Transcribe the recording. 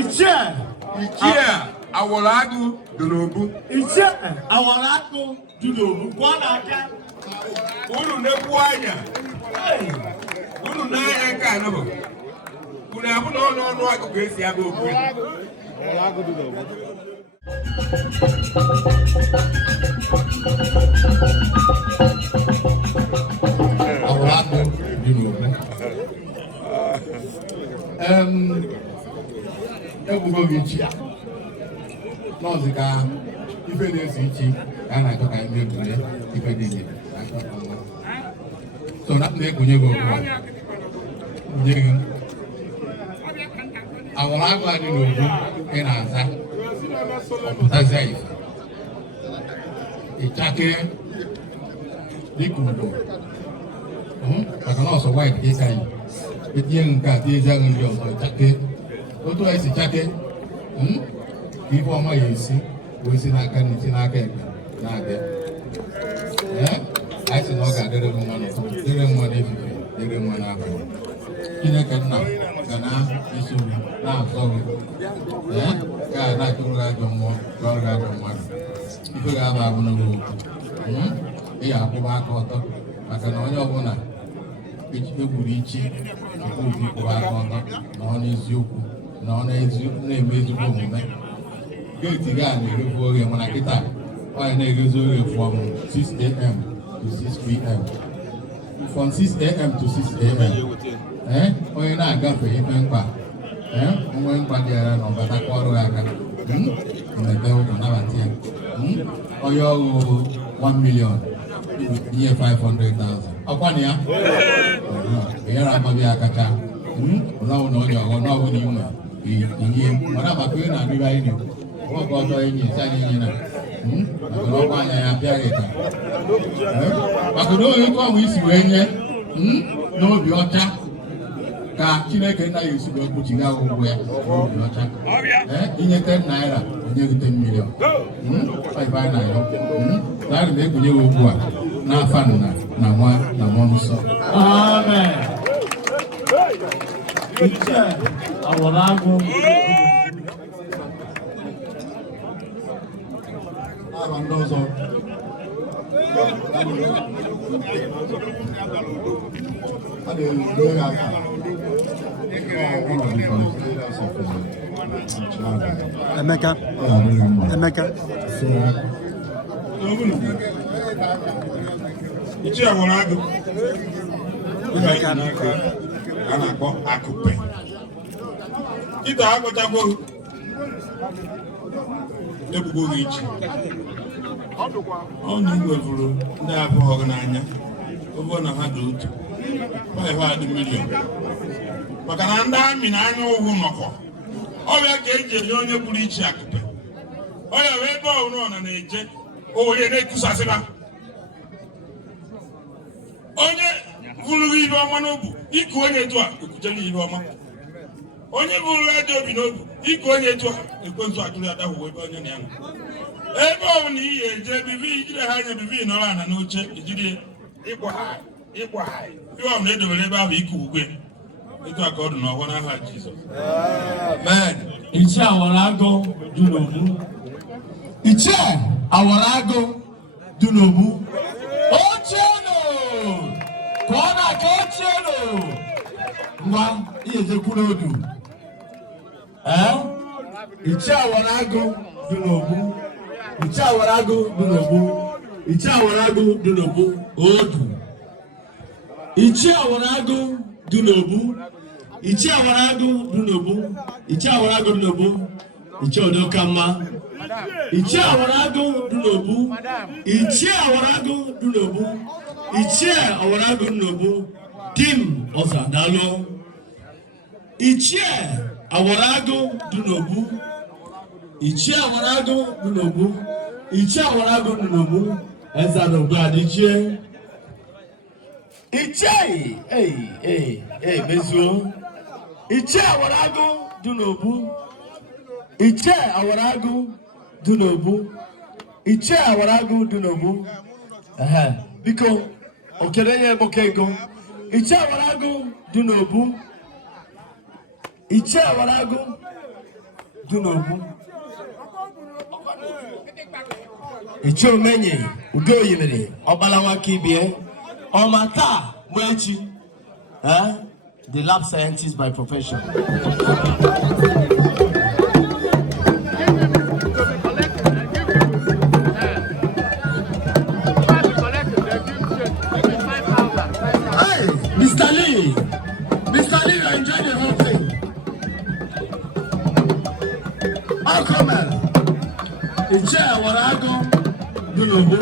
Ichie Awoloagudinobi. Ichie Awoloagudinobi. Kwanaka. Unu nekwu anya. Unu n'anya nke anọ. Unu abụ n'ọnụ akụkụ esi abụ okwu. Awoloagudinobi. Ebugo gị Ichie n'ọzị ka ife na-esi Ichi ka a na-achọ ka ndị ebule ife niile so na na-ekunye gị okwu nye gị Awoloagudinobi ị na-aza ọpụtazịa ife ịchake dịka ugo maka na ọsọ white ka ịka yi etinye nke a tinye ahụ ndị ọzọ chake otu anyị si chake ife ọma ya esi wee si n'aka n'isi n'aka ekpe na-abịa anyị si na ọ ga-adịrị m mma n'ụtụtụ dịrị mma n'efife dịrị mma n'abalị Chineke nna ga na-eso gị na-azọ gị ka a na-achụrụ gị ajọ mmụọ chụọrọ gị ajọ mmadụ ife ga-aba abụ n'ụlọ okwu ị ga-akwụba aka ọtọ maka na onye ọbụla egburu Ichi nke obi kwụba aka ọtọ na ọ n'eziokwu na ọ na-eme ezigbo omume geeti ga na-erefu oge mana kịta ọ na-erezi oge from 6 AM to 6 PM from 6 AM to 6 AM onye na-agafe ife mkpa onwe mkpa dị ara na ọbatakwa ọrụ aka mmebe ụlọ nabata ya oyo 1 million. Year 500,000. Akwani ya? Era mabia kacha. Olawo no yo no wo ni mu. Iye mara ba pe na bi ba ni. O ko to yin sa ni na. Agolo kwa nya ya bia ge ka. Agolo yo ko wi si we nye. No bi ocha. Ka Chineke na Yesu go ku chiga wo ya. No bi ocha. Inye 10 naira, inye 10 million. Bye na yo. Dari me kunye wo ku a. Na fan na mwa na monso. Amen. Ichie Awoloagudinobi. Abandozo. Emeka. Ichie Awoloagudinobi. A na-akpọ akụpe. Ite agụchagwo ebubo gị ichi. Ọ na igwevuru ndị abụọ gị n'anya ogo na ha dị otu 500 million. Maka na ndị amị na anya ụgwụ nọkọ ọbịa ka eji enye onye bụrụ ichi akụpe. Ọya wee ebe ọhụrụ ọ na-eje onye na-ekusasịra onye vụrụ ihe ọma n'obu iku onye etu a ekwuchara ihe ọma. Onye vụrụ ajọ obi n'obu iku onye etu a ekwensu atụrụ ya dahụ ebe onye na ya nọ. Ebe ọ bụ na iyi eje bibi ijide ha anya bibi nọrọ ana n'oche ejiri ịkwa ha ihe ọ bụ na edobere ebe ahụ iku ugwe etu a ka ọ dị n'ọgwọ n'aha Jizọs. Amen. Ichie Awoloagudinobi. Ichie Awoloagudinobi. Ochieno! Kona Ochieno! Ngwa ihe kwuru odu. Ichie Awoloagudinobi. Ichie Awoloagudinobi. Ichie Awoloagudinobi odu. Ichie Awoloagudinobi. Ichie Awoloagudinobi. Ichie Awoloagudinobi. Ichie Odokama. Ichie Awoloagudinobi. Ichie Awoloagudinobi. Ichie Awoloagudinobi. Tim Ozadalo. Ichie Awoloagudinobi. Ichie Awoloagudinobi. Ichie Awoloagudinobi. Ezanogbe Adichie. Ichie Bezuo. Ichie Awoloagudinobi. Ichie Awoloagudinobi. Ichie Awoloagudinobi. Biko okenye mokego. Ichie Awoloagudinobi. Ichie Awoloagudinobi. Ichie Omenye Udoyimere Obalawa Kibie Omata Mwechi, the lab scientist by profession. Hey, Mr. Lee, you enjoy the whole thing. How come? Ichie Awoloagudinobi.